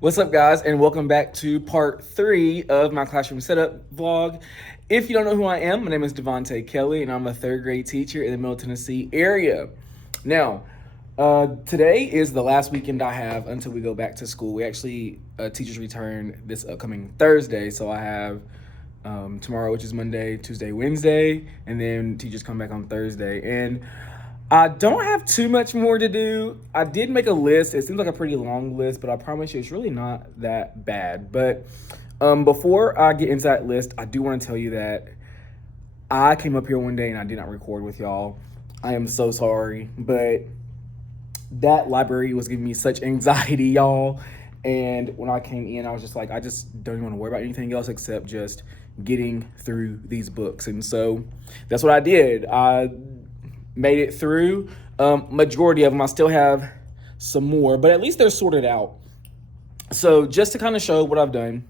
What's up, guys, and welcome back to part 3 of my classroom setup vlog. If you don't know who I am, my name is Devontae Kelly, and I'm a third grade teacher in the Middle Tennessee area. Now, today is the last weekend I have until we go back to school. We actually, teachers return this upcoming Thursday, so I have tomorrow, which is Monday, Tuesday, Wednesday, and then teachers come back on Thursday. And I don't have too much more to do. I did make a list. It seems like a pretty long list, but I promise you it's really not that bad. But before I get into that list, I do want to tell you that I came up here one day and I did not record with y'all. I am so sorry, but that library was giving me such anxiety, y'all. And when I came in, I was just like, I just don't even want to worry about anything else except just getting through these books. And so that's what I did. I made it through majority of them. I still have some more, but at least they're sorted out. So just to kind of show what I've done,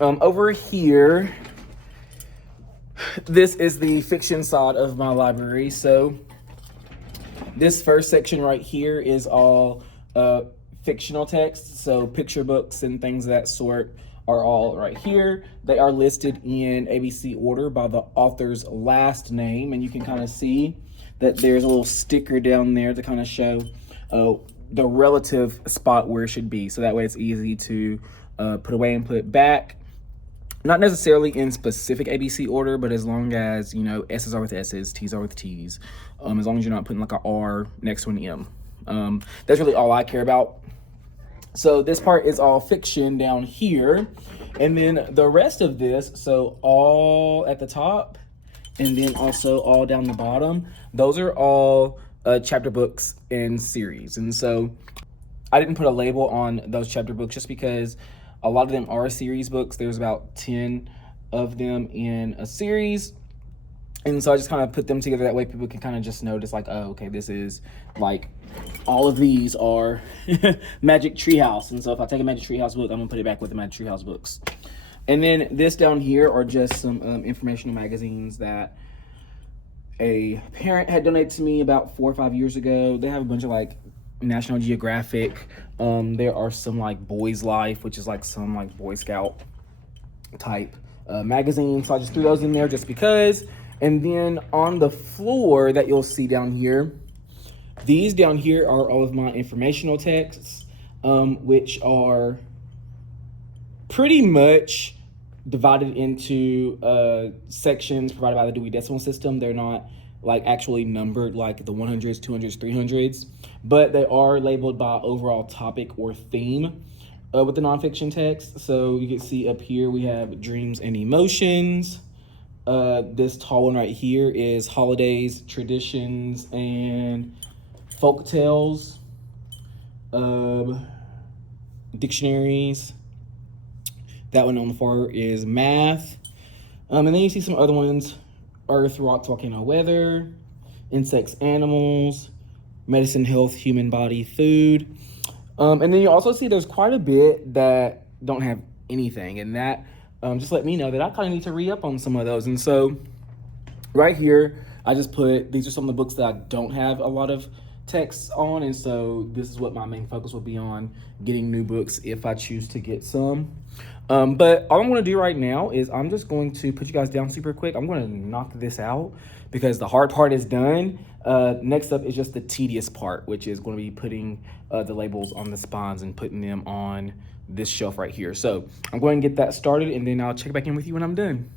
over here, this is the fiction side of my library. So this first section right here is all fictional texts, so picture books and things of that sort are all right here. They are listed in ABC order by the author's last name, and you can kind of see that there's a little sticker down there to kind of show the relative spot where it should be, so that way it's easy to put away and put back. Not necessarily in specific ABC order, but as long as, you know, S's are with S's, T's are with T's, as long as you're not putting like an R next to an M. That's really all I care about. So this part is all fiction down here. And then the rest of this, so all at the top and then also all down the bottom, those are all chapter books and series. And so I didn't put a label on those chapter books just because a lot of them are series books. There's about 10 of them in a series. And so I just kind of put them together that way people can kind of just notice like, oh, okay, this is like, all of these are Magic Treehouse. And so if I take a Magic Treehouse book, I'm gonna put it back with the Magic Treehouse books. And then this down here are just some informational magazines that a parent had donated to me about 4 or 5 years ago. They have a bunch of like National Geographic. There are some like Boys Life, which is like some like Boy Scout type magazines. So I just threw those in there just because. And then on the floor that you'll see down here, these down here are all of my informational texts, which are pretty much divided into sections provided by the Dewey Decimal System. They're not like actually numbered like the 100s, 200s, 300s, but they are labeled by overall topic or theme with the nonfiction text. So you can see up here we have Dreams and Emotions. This tall one right here is Holidays, Traditions, and Folk Tales, Dictionaries. That one on the far is Math. And then you see some other ones: Earth, Rock, Volcano, Weather, Insects, Animals, Medicine, Health, Human Body, Food. And then you also see there's quite a bit that don't have anything, and that just let me know that I kind of need to re-up on some of those. And so right here, I just put, these are some of the books that I don't have a lot of texts on, and so this is what my main focus will be on, getting new books if I choose to get some. But all I'm going to do right now is I'm just going to put you guys down super quick. I'm going to knock this out because the hard part is done. Next up is just the tedious part, which is going to be putting the labels on the spines and putting them on this shelf right here. So I'm going to get that started, and then I'll check back in with you when I'm done.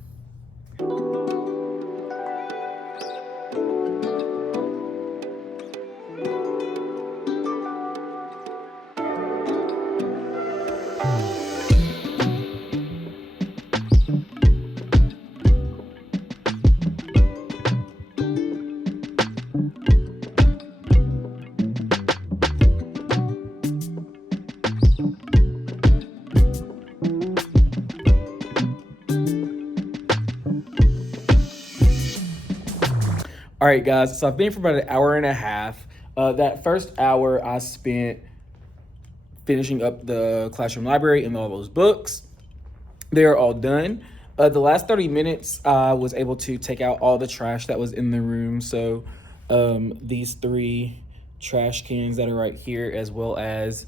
All right, guys, so I've been here for about an hour and a half. That first hour I spent finishing up the classroom library and all those books. They're all done. The last 30 minutes, I was able to take out all the trash that was in the room. So these 3 trash cans that are right here, as well as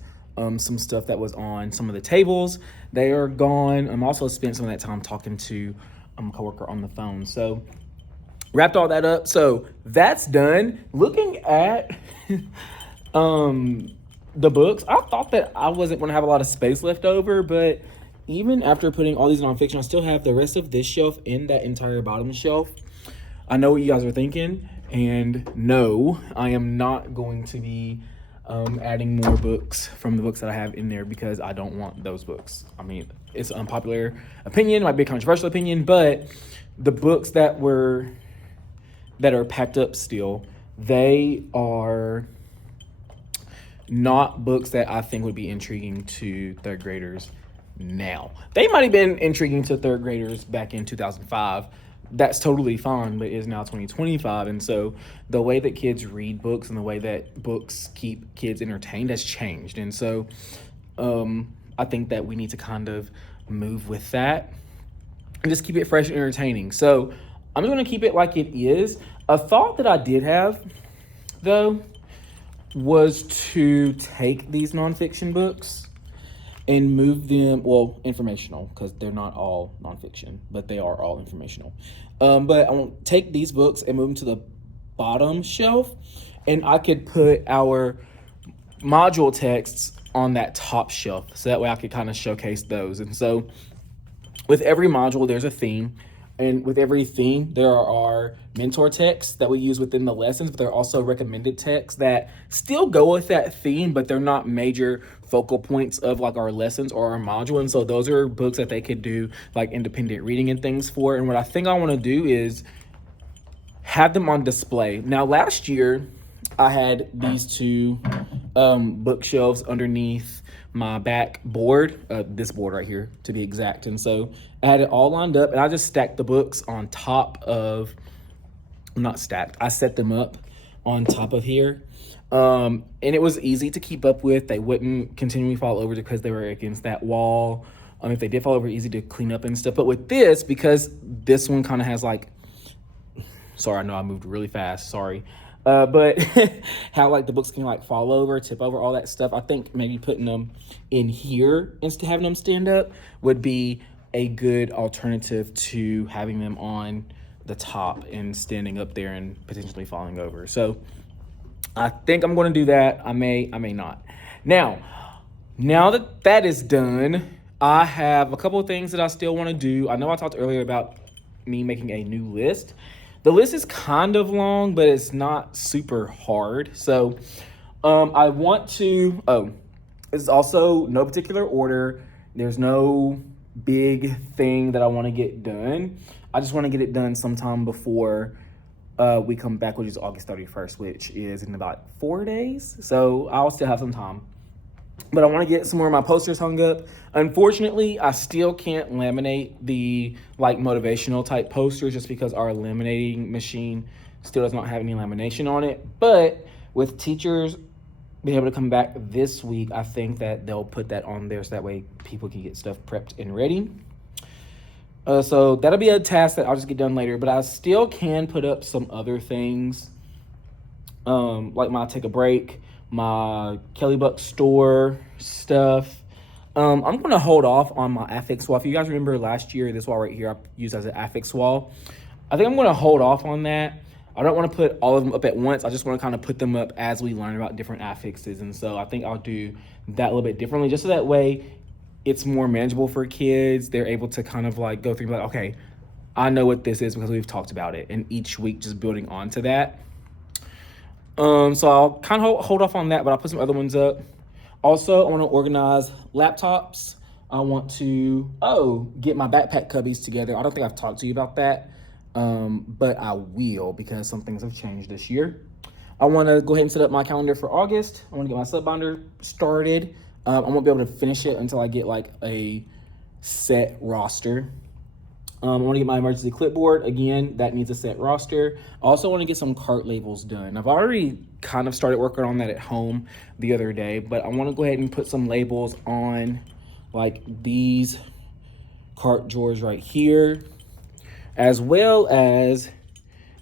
some stuff that was on some of the tables. They are gone. I'm also spent some of that time talking to a coworker on the phone. So wrapped all that up. So that's done. Looking at the books, I thought that I wasn't going to have a lot of space left over, but even after putting all these nonfiction, I still have the rest of this shelf in that entire bottom shelf. I know what you guys are thinking, and no, I am not going to be adding more books from the books that I have in there because I don't want those books. I mean, it's an unpopular opinion, might be a controversial opinion, but the books that are packed up still, they are not books that I think would be intriguing to third graders now. They might have been intriguing to third graders back in 2005. That's totally fine, but it is now 2025. And so the way that kids read books and the way that books keep kids entertained has changed. And so I think that we need to kind of move with that and just keep it fresh and entertaining. So I'm going to keep it like it is. A thought that I did have, though, was to take these nonfiction books and move them, well, informational, because they're not all nonfiction, but they are all informational. But I want to take these books and move them to the bottom shelf, and I could put our module texts on that top shelf, so that way I could kind of showcase those. And so with every module, there's a theme. And with every theme, there are mentor texts that we use within the lessons, but there are also recommended texts that still go with that theme, but they're not major focal points of like our lessons or our module. And so those are books that they could do like independent reading and things for. And what I think I want to do is have them on display. Now, last year, I had these two bookshelves underneath my back board, this board right here to be exact. And so I had it all lined up, and I just stacked the books on top of, not stacked, I set them up on top of here. And it was easy to keep up with. They wouldn't continually fall over because they were against that wall. If they did fall over, easy to clean up and stuff. But with this, because this one kind of has like, sorry, I know I moved really fast, sorry. But how like the books can like fall over, tip over, all that stuff. I think maybe putting them in here instead of having them stand up would be a good alternative to having them on the top and standing up there and potentially falling over. So I think I'm going to do that. I may not. Now that that is done, I have a couple of things that I still want to do. I know I talked earlier about me making a new list. The list is kind of long, but it's not super hard. So I want to, it's also no particular order. There's no big thing that I want to get done. I just want to get it done sometime before we come back, which is August 31st, which is in about 4 days. So I'll still have some time. But I want to get some more of my posters hung up. Unfortunately, I still can't laminate the like motivational type posters just because our laminating machine still does not have any lamination on it. But with teachers being able to come back this week, I think that they'll put that on there so that way people can get stuff prepped and ready. So that'll be a task that I'll just get done later. But I still can put up some other things like my take a break, my Kelly Buck store stuff. I'm going to hold off on my affix wall. If you guys remember last year, this wall right here I used as an affix wall. I think I'm going to hold off on that. I don't want to put all of them up at once. I just want to kind of put them up as we learn about different affixes. And so I think I'll do that a little bit differently, just so that way it's more manageable for kids. They're able to kind of like go through like, okay, I know what this is because we've talked about it. And each week just building onto that. So I'll kind of hold off on that, but I'll put some other ones up. Also, I want to organize laptops. I want to, get my backpack cubbies together. I don't think I've talked to you about that, but I will because some things have changed this year. I want to go ahead and set up my calendar for August. I want to get my sub binder started. I won't be able to finish it until I get like a set roster. I want to get my emergency clipboard. Again, that needs a set roster. I also want to get some cart labels done. I've already kind of started working on that at home the other day, but I want to go ahead and put some labels on like these cart drawers right here, as well as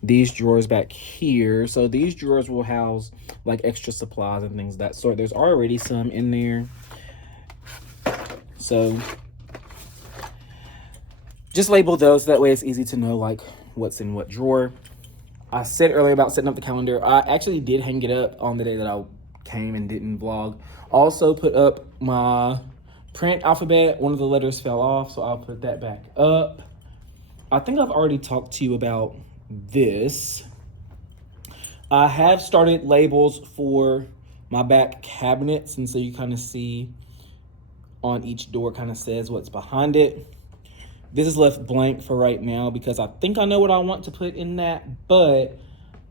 these drawers back here. So these drawers will house like extra supplies and things of that sort. There's already some in there. So just label those. That way it's easy to know like what's in what drawer. I said earlier about setting up the calendar. I actually did hang it up on the day that I came and didn't vlog. Also put up my print alphabet. One of the letters fell off, so I'll put that back up. I think I've already talked to you about this. I have started labels for my back cabinets, and so you kind of see on each door kind of says what's behind it. This is left blank for right now because I think I know what I want to put in that, but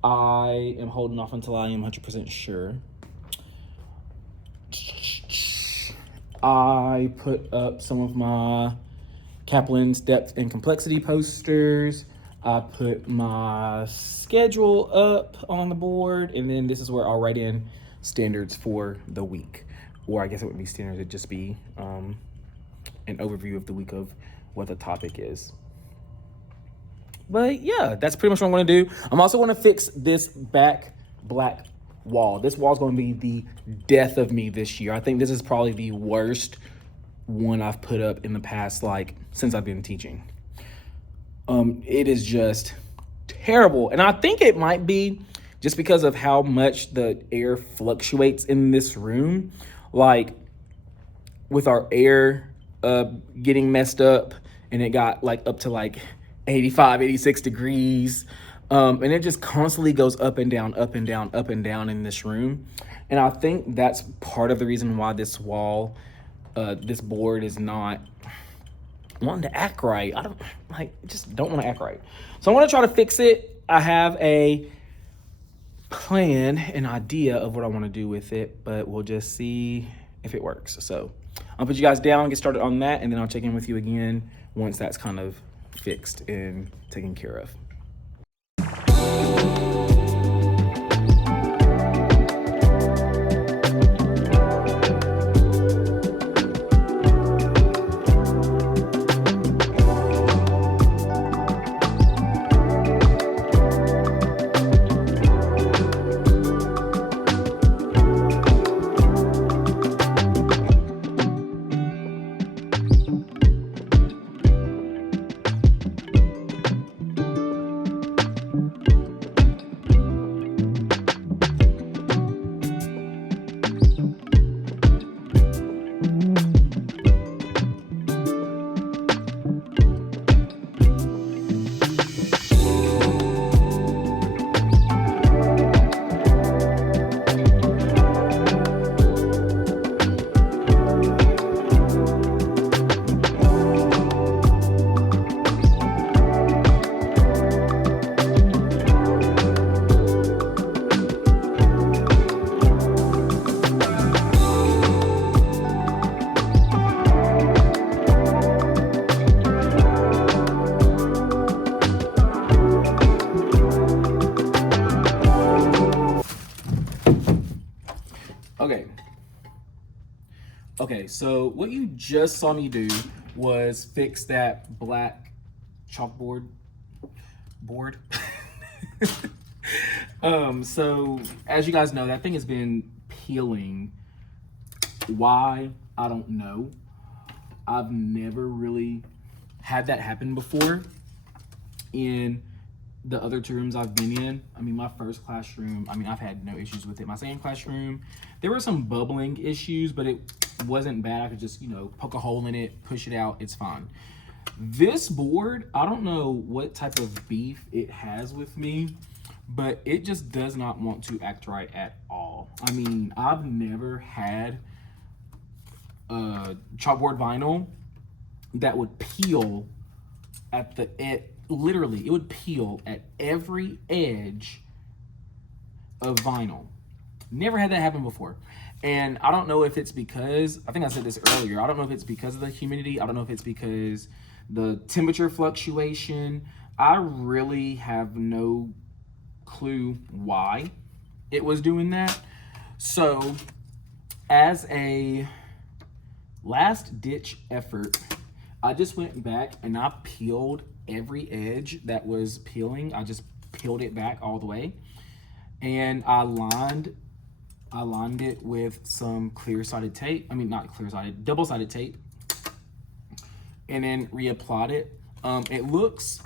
I am holding off until I am 100% sure. I put up some of my Kaplan's Depth and Complexity posters. I put my schedule up on the board, and then this is where I'll write in standards for the week. Or I guess it wouldn't be standards, it'd just be an overview of the week of what the topic is. But yeah, that's pretty much what I'm gonna do. I'm also gonna fix this back black wall. This wall is gonna be the death of me this year. I think this is probably the worst one I've put up in the past, like since I've been teaching. It is just terrible. And I think it might be just because of how much the air fluctuates in this room. Like with our air getting messed up, and it got like up to like 85, 86 degrees. And it just constantly goes up and down, up and down, up and down in this room. And I think that's part of the reason why this wall, this board is not wanting to act right. Just don't want to act right. So I'm gonna try to fix it. I have a plan, an idea of what I want to do with it, but we'll just see if it works. So I'll put you guys down, get started on that, and then I'll check in with you again once that's kind of fixed and taken care of. Okay, so what you just saw me do was fix that black chalkboard board. So as you guys know, that thing has been peeling. Why? I don't know. I've never really had that happen before in the other two rooms I've been in. I mean, my first classroom, I've had no issues with it. My second classroom, there were some bubbling issues, but it wasn't bad. I could just, poke a hole in it, push it out, it's fine. This board, I don't know what type of beef it has with me, but it just does not want to act right at all. I mean, I've never had chalkboard vinyl that would peel at the edge. Literally, it would peel at every edge of vinyl. Never had that happen before. And I don't know if it's because, I think I said this earlier, I don't know if it's because of the humidity. I don't know if it's because the temperature fluctuation. I really have no clue why it was doing that. So as a last ditch effort, I just went back and I peeled every edge that was peeling. I just peeled it back all the way, and I lined it with some clear-sided tape. Not clear-sided, double-sided tape. and then reapplied it. It looks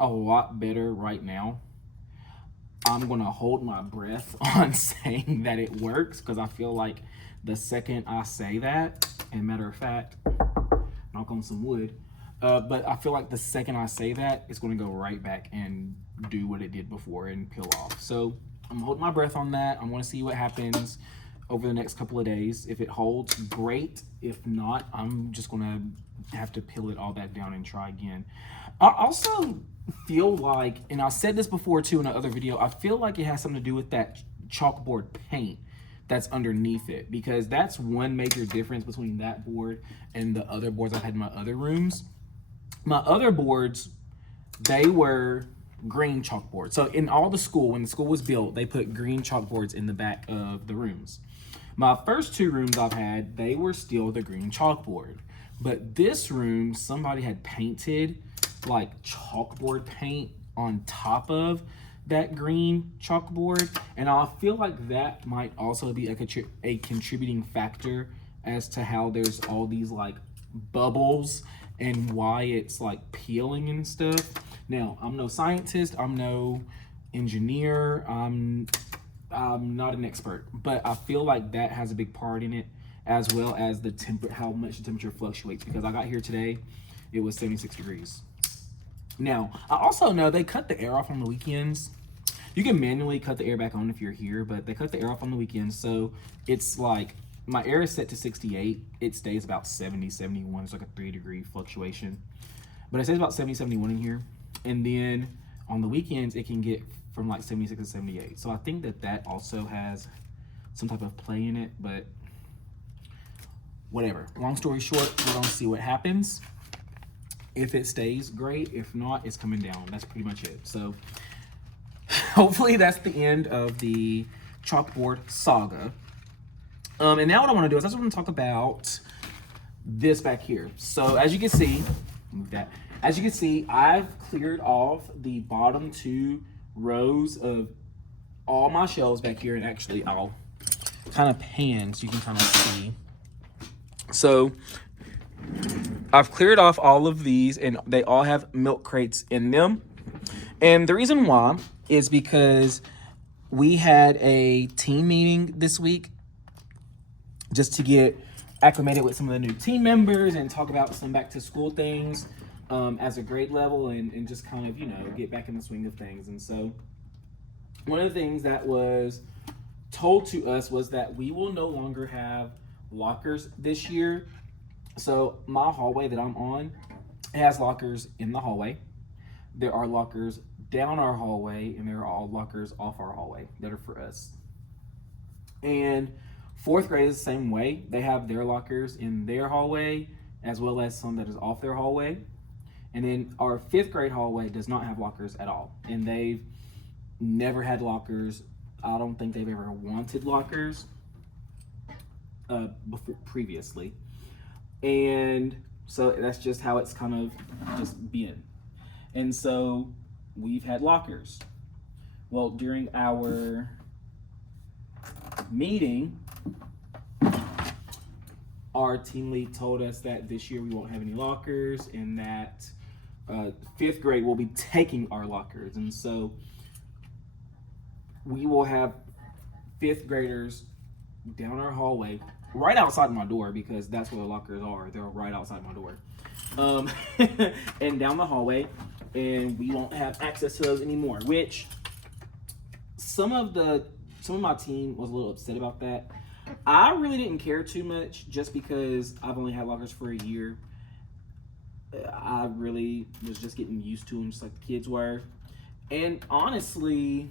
a lot better right now. I'm gonna hold my breath on saying that it works because I feel like the second I say that, and matter of fact, knock on some wood, but I feel like the second I say that, it's gonna go right back and do what it did before and peel off. So I'm holding my breath on that. I wanna see what happens over the next couple of days. If it holds, great. If not, I'm just gonna have to peel it all back down and try again. I also feel like, and I said this before too in another video, I feel like it has something to do with that chalkboard paint that's underneath it, because that's one major difference between that board and the other boards I've had in my other rooms. My other boards, they were green chalkboards. So in all the school, when the school was built, they put green chalkboards in the back of the rooms. My first 2 rooms I've had, they were still the green chalkboard. But this room, somebody had painted like chalkboard paint on top of that green chalkboard, and I feel like that might also be a contributing factor as to how there's all these like bubbles and why it's like peeling and stuff. Now, I'm no scientist, I'm no engineer, I'm not an expert, but I feel like that has a big part in it, as well as the how much the temperature fluctuates, because I got here today, it was 76 degrees. Now, I also know they cut the air off on the weekends. You can manually cut the air back on if you're here, but they cut the air off on the weekends. So it's like, my air is set to 68. It stays about 70, 71. It's like a 3-degree fluctuation. But it stays about 70, 71 in here. And then on the weekends, it can get from like 76 to 78. So I think that that also has some type of play in it, but whatever. Long story short, we're gonna see what happens. If it stays, great. If not, it's coming down. That's pretty much it. So hopefully that's the end of the chalkboard saga. And now what I want to do is I just want to talk about this back here. So as you can see, move that. As you can see, I've cleared off the bottom 2 rows of all my shelves back here, and actually I'll kind of pan so you can kind of see. So I've cleared off all of these, and they all have milk crates in them. And the reason why is because we had a team meeting this week just to get acclimated with some of the new team members and talk about some back to school things as a grade level, and just kind of, you know, get back in the swing of things. And so one of the things that was told to us was that we will no longer have lockers this year. So my hallway that I'm on has lockers in the hallway. There are lockers down our hallway, and there are all lockers off our hallway that are for us. And 4th grade is the same way. They have their lockers in their hallway, as well as some that is off their hallway. And then our 5th grade hallway does not have lockers at all. And they've never had lockers. I don't think they've ever wanted lockers before previously. And so that's just how it's kind of just been. And so we've had lockers. Well, during our meeting, our team lead told us that this year we won't have any lockers, and that 5th grade will be taking our lockers. And so we will have 5th graders down our hallway, right outside my door, because that's where the lockers are. They're right outside my door. And down the hallway, and we won't have access to those anymore, which some of my team was a little upset about that. I really didn't care too much, just because I've only had lockers for a year. I really was just getting used to them, just like the kids were. And honestly,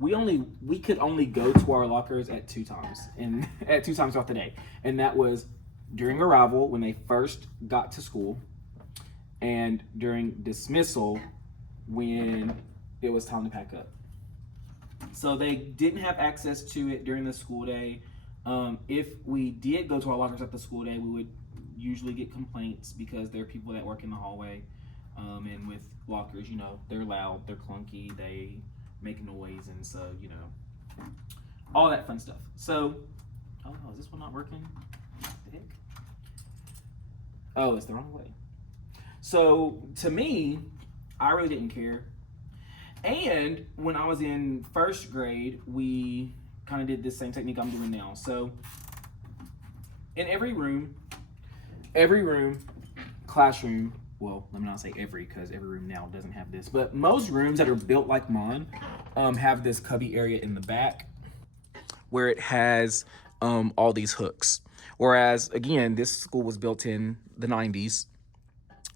we could only go to our lockers at 2 times, and at 2 times throughout the day. And that was during arrival, when they first got to school, and during dismissal, when it was time to pack up. So they didn't have access to it during the school day. If we did go to our lockers at the school day, we would usually get complaints, because there are people that work in the hallway. And with lockers, you know, they're loud, they're clunky, they make noise, and so, you know, all that fun stuff. So, oh no, is this one not working? What the heck? Oh, it's the wrong way. So to me, I really didn't care. And when I was in first grade, we kind of did this same technique I'm doing now. So in every room, classroom, well, let me not say every, because every room now doesn't have this, but most rooms that are built like mine have this cubby area in the back where it has all these hooks. Whereas, again, this school was built in the 90s.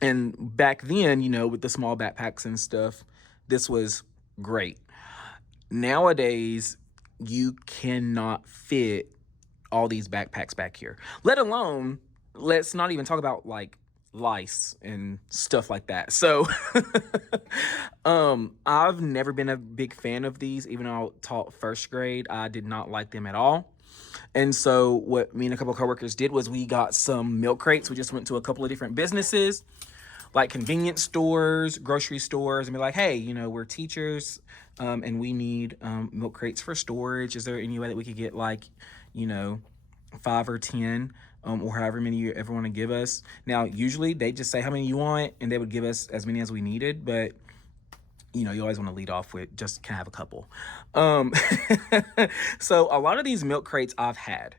And back then, you know, with the small backpacks and stuff, this was great. Nowadays, you cannot fit all these backpacks back here. Let alone, let's not even talk about like lice and stuff like that. So I've never been a big fan of these. Even though I taught first grade, I did not like them at all. And so what me and a couple of coworkers did was we got some milk crates. We just went to a couple of different businesses, like convenience stores, grocery stores, and be like, hey, you know, we're teachers and we need milk crates for storage. Is there any way that we could get like, you know, 5 or 10 or however many you ever want to give us? Now, usually they just say how many you want and they would give us as many as we needed. But, you know, you always want to lead off with just can I have a couple. So a lot of these milk crates I've had.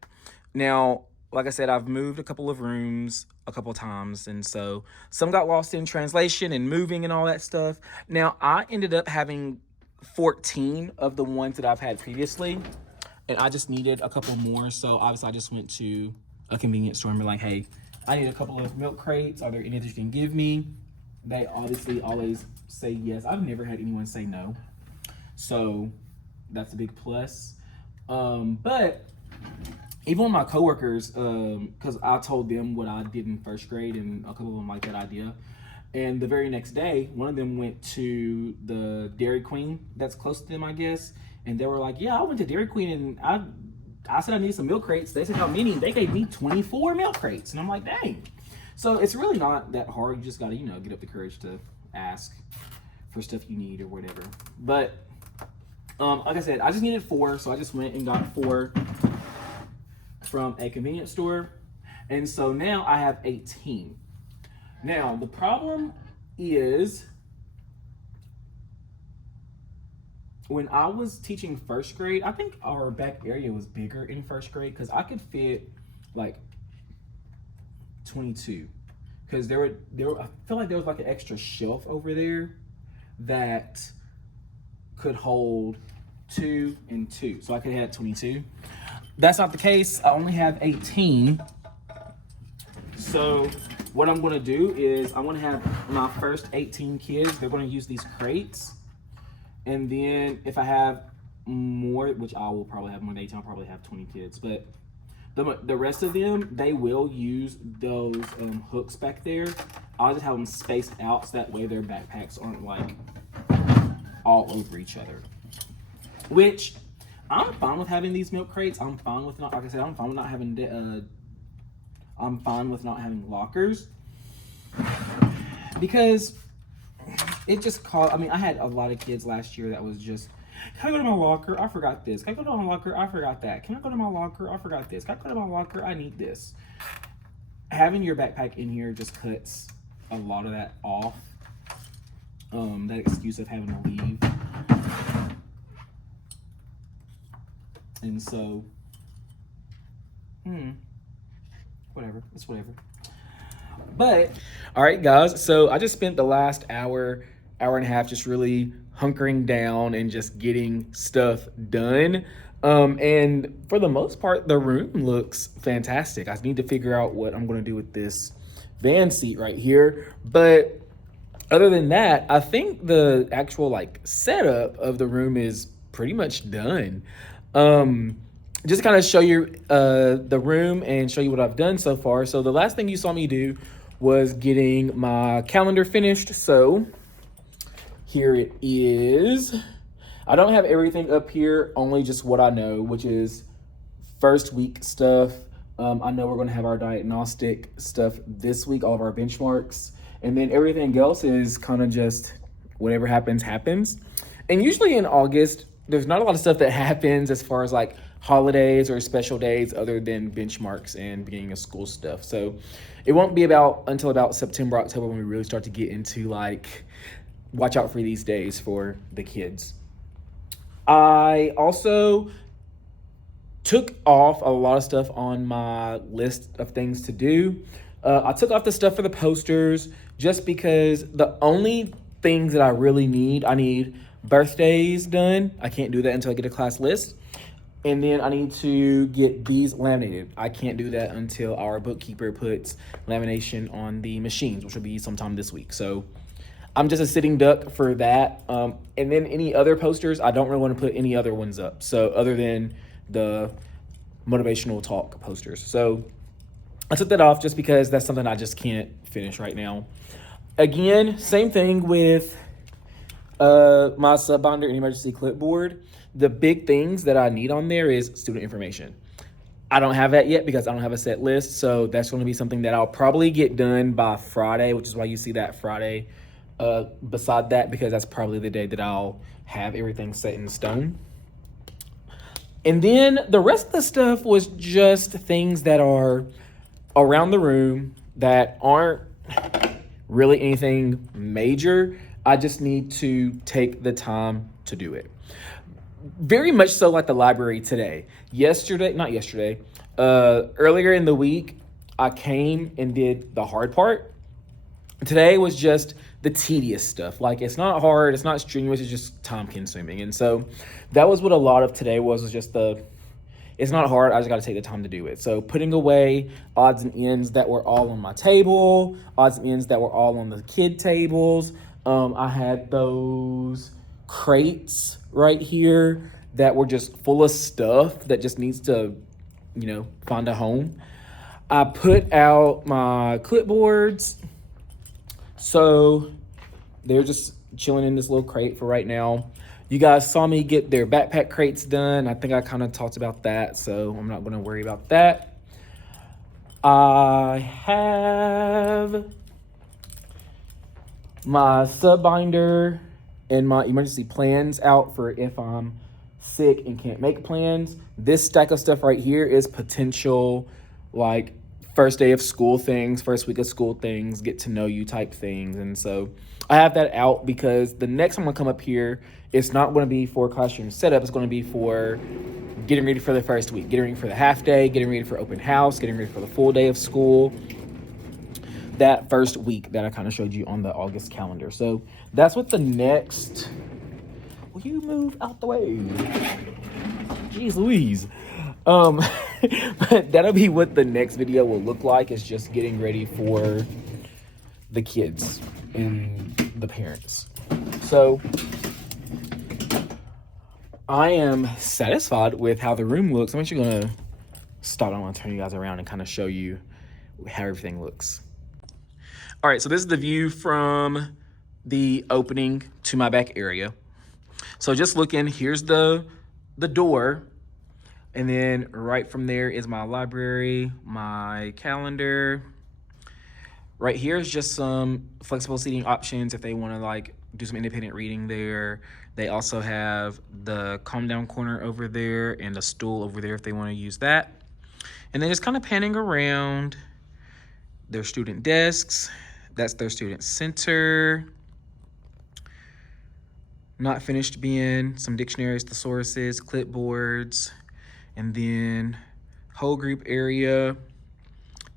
Now, like I said, I've moved a couple of rooms a couple of times. And so some got lost in translation and moving and all that stuff. Now, I ended up having 14 of the ones that I've had previously. And I just needed a couple more. So obviously I just went to a convenience store and be like, hey, I need a couple of milk crates. Are there any that you can give me? They obviously always say yes. I've never had anyone say no. So that's a big plus. But even with my coworkers, because I told them what I did in first grade and a couple of them liked that idea. And the very next day, one of them went to the Dairy Queen that's close to them, I guess. And they were like, yeah, I went to Dairy Queen and I said I need some milk crates. They said how many? They gave me 24 milk crates. And I'm like, dang. So it's really not that hard. You just got to, you know, get up the courage to ask for stuff you need or whatever. But like I said, I just needed 4. So I just went and got 4 from a convenience store. And so now I have 18. Now, the problem is when I was teaching first grade, I think our back area was bigger in first grade because I could fit like 22. Because there were, I feel like there was like an extra shelf over there that could hold 2 and 2. So I could have 22. That's not the case. I only have 18. So what I'm gonna do is I wanna have my first 18 kids, they're gonna use these crates. And then if I have more, which I will probably have more than 18, I'll probably have 20 kids. But the rest of them, they will use those hooks back there. I'll just have them spaced out so that way their backpacks aren't like all over each other. Which I'm fine with having these milk crates. I'm fine with not, like I said, I'm fine with not having I'm fine with not having lockers because it just caught, I mean, I had a lot of kids last year that was just, can I go to my locker? I forgot this. Can I go to my locker? I forgot that. Can I go to my locker? I forgot this. Can I go to my locker? I need this. Having your backpack in here just cuts a lot of that off. That excuse of having to leave. And so, whatever, it's whatever. But, all right, guys, so I just spent the last hour and a half just really hunkering down and just getting stuff done. And for the most part, the room looks fantastic. I need to figure out what I'm going to do with this van seat right here. But other than that, I think the actual like setup of the room is pretty much done. Just kind of show you the room and show you what I've done so far. So the last thing you saw me do was getting my calendar finished. So here it is. I don't have everything up here, only just what I know, which is first week stuff. I know we're going to have our diagnostic stuff this week, all of our benchmarks. And then everything else is kind of just whatever happens, happens. And usually in August, there's not a lot of stuff that happens as far as like holidays or special days other than benchmarks and beginning of school stuff. So it won't be about until about September, October when we really start to get into like watch out for these days for the kids. I also took off a lot of stuff on my list of things to do. I took off the stuff for the posters just because the only things that I really need, I need birthdays done. I can't do that until I get a class list. And then I need to get these laminated. I can't do that until our bookkeeper puts lamination on the machines, which will be sometime this week. So I'm just a sitting duck for that. And then any other posters, I don't really want to put any other ones up. So other than the motivational talk posters. So I took that off just because that's something I just can't finish right now. Again, same thing with my sub binder and emergency clipboard. The big things that I need on there is student information. I don't have that yet because I don't have a set list. So that's going to be something that I'll probably get done by Friday, which is why you see that Friday beside that, because that's probably the day that I'll have everything set in stone. And then the rest of the stuff was just things that are around the room that aren't really anything major. I just need to take the time to do it. Very much so like the library today. Earlier in the week, I came and did the hard part. Today was just the tedious stuff. Like, it's not hard, it's not strenuous, it's just time consuming. And so that was what a lot of today was just it's not hard, I just got to take the time to do it. So putting away odds and ends that were all on my table, odds and ends that were all on the kid tables. I had those crates right here that were just full of stuff that just needs to, find a home. I put out my clipboards. So they're just chilling in this little crate for right now. You guys saw me get their backpack crates done. I think I kind of talked about that, so I'm not going to worry about that. I have my sub binder and my emergency plans out for if I'm sick and can't make plans. This stack of stuff right here is potential, like, first day of school things, first week of school things, get to know you type things. And so I have that out because the next time I'm gonna come up here, it's not gonna be for classroom setup, it's gonna be for getting ready for the first week, getting ready for the half day, getting ready for open house, getting ready for the full day of school. That first week that I kind of showed you on the August calendar. So that's what the next, will you move out the way? Jeez Louise. But that'll be what the next video will look like, is just getting ready for the kids and the parents. So I am satisfied with how the room looks. I'm actually gonna stop. I want to turn you guys around and kind of show you how everything looks. All right, so this is the view from the opening to my back area. So just looking, here's the door. And then right from there is my library, my calendar. Right here is just some flexible seating options if they want to like do some independent reading there. They also have the calm down corner over there and a stool over there if they want to use that. And then just kind of panning around their student desks. That's their student center. Not finished bin, some dictionaries, thesauruses, clipboards. And then whole group area,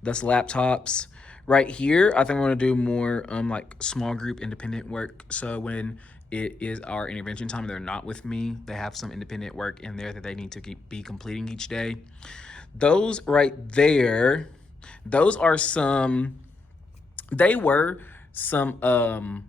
that's laptops. Right here, I think I want to do more like small group independent work. So when it is our intervention time, they're not with me, they have some independent work in there that they need to be completing each day. Those right there, those are some, they were some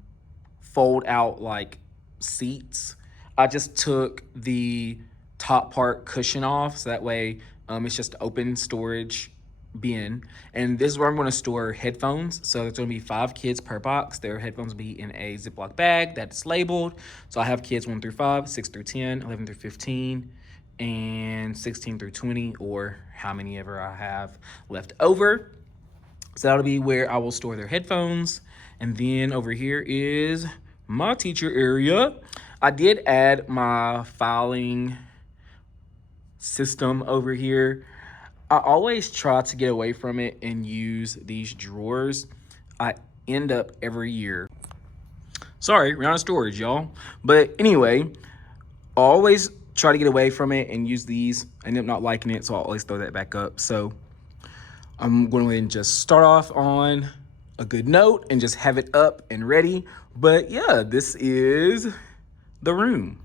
fold out like seats. I just took the top part cushion off, so that way it's just open storage bin. And this is where I'm going to store headphones. So there's going to be 5 kids per box. Their headphones will be in a Ziploc bag that's labeled. So I have kids 1 through 5, 6 through 10, 11 through 15, and 16 through 20, or how many ever I have left over. So that'll be where I will store their headphones. And then over here is my teacher area. I did add my filing system over here. I always try to get away from it and use these drawers. I end up every year. Sorry, we're out of storage, y'all. But anyway, always try to get away from it and use these. I end up not liking it, so I'll always throw that back up. So I'm going to go ahead and just start off on a good note and just have it up and ready. But yeah, this is the room.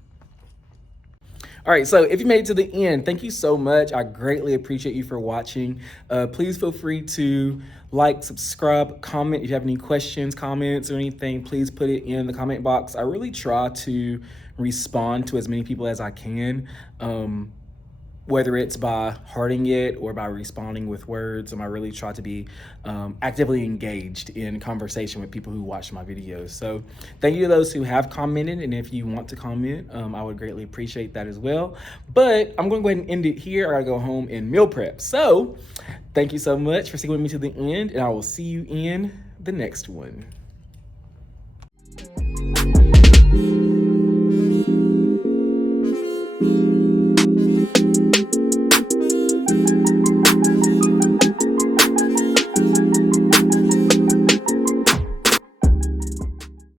All right, so if you made it to the end, thank you so much. I greatly appreciate you for watching. Please feel free to like, subscribe, comment. If you have any questions, comments, or anything, please put it in the comment box. I really try to respond to as many people as I can, whether it's by hearting it or by responding with words. I really try to be actively engaged in conversation with people who watch my videos. So thank you to those who have commented. And if you want to comment, I would greatly appreciate that as well. But I'm gonna go ahead and end it here. I gotta go home and meal prep. So thank you so much for sticking with me to the end, and I will see you in the next one.